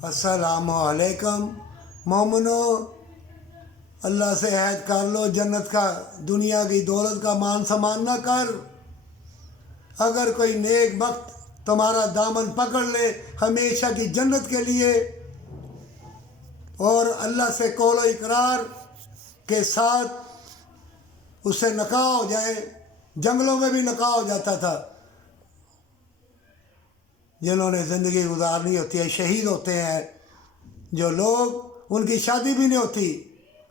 السلام علیکم مومنو، اللہ سے عہد کر لو جنت کا، دنیا کی دولت کا مان سامان نہ کر۔ اگر کوئی نیک وقت تمہارا دامن پکڑ لے ہمیشہ کی جنت کے لیے، اور اللہ سے قول و اقرار کے ساتھ اس سے نکاح ہو جائے۔ جنگلوں میں بھی نکاح ہو جاتا تھا، جنہوں نے زندگی گزارنی ہوتی ہے شہید ہوتے ہیں۔ جو لوگ ان کی شادی بھی نہیں ہوتی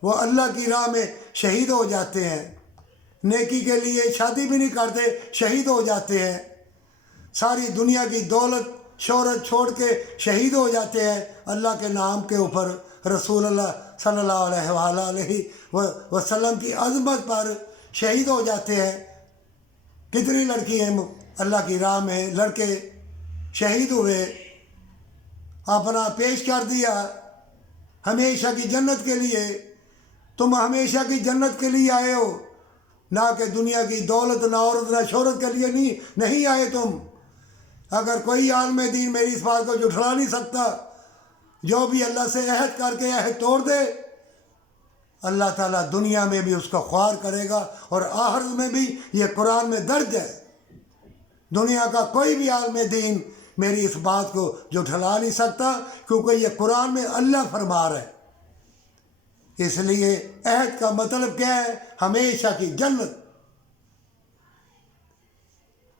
وہ اللہ کی راہ میں شہید ہو جاتے ہیں، نیکی کے لیے شادی بھی نہیں کرتے شہید ہو جاتے ہیں، ساری دنیا کی دولت شہرت چھوڑ کے شہید ہو جاتے ہیں اللہ کے نام کے اوپر، رسول اللہ صلی اللہ علیہ وسلم کی عظمت پر شہید ہو جاتے ہیں۔ کتنی لڑکی ہیں اللہ کی راہ میں لڑکے شہید ہوئے، اپنا پیش کر دیا ہمیشہ کی جنت کے لیے۔ تم ہمیشہ کی جنت کے لیے آئے ہو، نہ کہ دنیا کی دولت، نہ عورت، نہ شہرت کے لیے نہیں آئے تم۔ اگر کوئی عالم دین میری اس بات کو جھٹلا نہیں سکتا، جو بھی اللہ سے عہد کر کے عہد توڑ دے، اللہ تعالیٰ دنیا میں بھی اس کو خوار کرے گا اور آخرت میں بھی۔ یہ قرآن میں درج ہے۔ دنیا کا کوئی بھی عالم دین میری اس بات کو جھٹلا نہیں سکتا، کیونکہ یہ قرآن میں اللہ فرما رہا ہے۔ اس لیے عہد کا مطلب کیا ہے؟ ہمیشہ کی جنت۔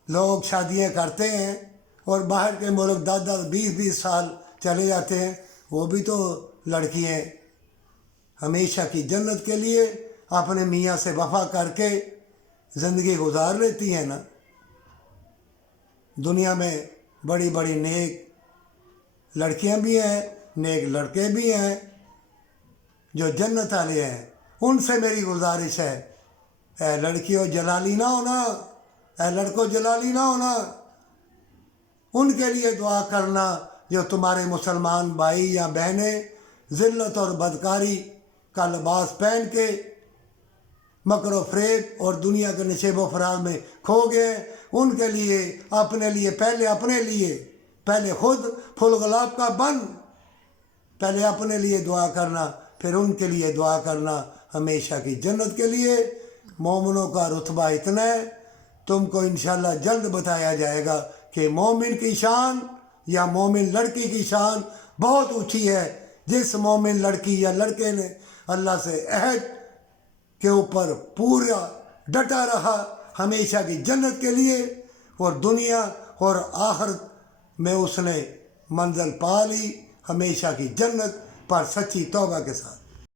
لوگ شادیاں کرتے ہیں اور باہر کے ملک 10 20 سال چلے جاتے ہیں، وہ بھی تو لڑکیاں ہمیشہ کی جنت کے لیے اپنے میاں سے وفا کر کے زندگی گزار لیتی ہیں نا۔ دنیا میں بڑی بڑی نیک لڑکیاں بھی ہیں، نیک لڑکے بھی ہیں جو جنت والے ہیں۔ ان سے میری گزارش ہے، اے لڑکیوں جلالی نہ ہونا، اے لڑکوں جلالی نہ ہونا۔ ان کے لیے دعا کرنا جو تمہارے مسلمان بھائی یا بہنیں ذلت اور بدکاری کا لباس پہن کے مکر و فریب اور دنیا کے نشیب و فراز میں کھو گئے۔ ان کے لیے اپنے لیے پہلے خود پھول گلاب کا بن، پہلے اپنے لیے دعا کرنا، پھر ان کے لیے دعا کرنا ہمیشہ کی جنت کے لیے۔ مومنوں کا رتبہ اتنا ہے، تم کو انشاءاللہ جلد بتایا جائے گا کہ مومن کی شان یا مومن لڑکی کی شان بہت اونچی ہے۔ جس مومن لڑکی یا لڑکے نے اللہ سے عہد کے اوپر پورا ڈٹا رہا ہمیشہ کی جنت کے لیے، اور دنیا اور آخرت میں اس نے منزل پا لی ہمیشہ کی جنت پر سچی توبہ کے ساتھ۔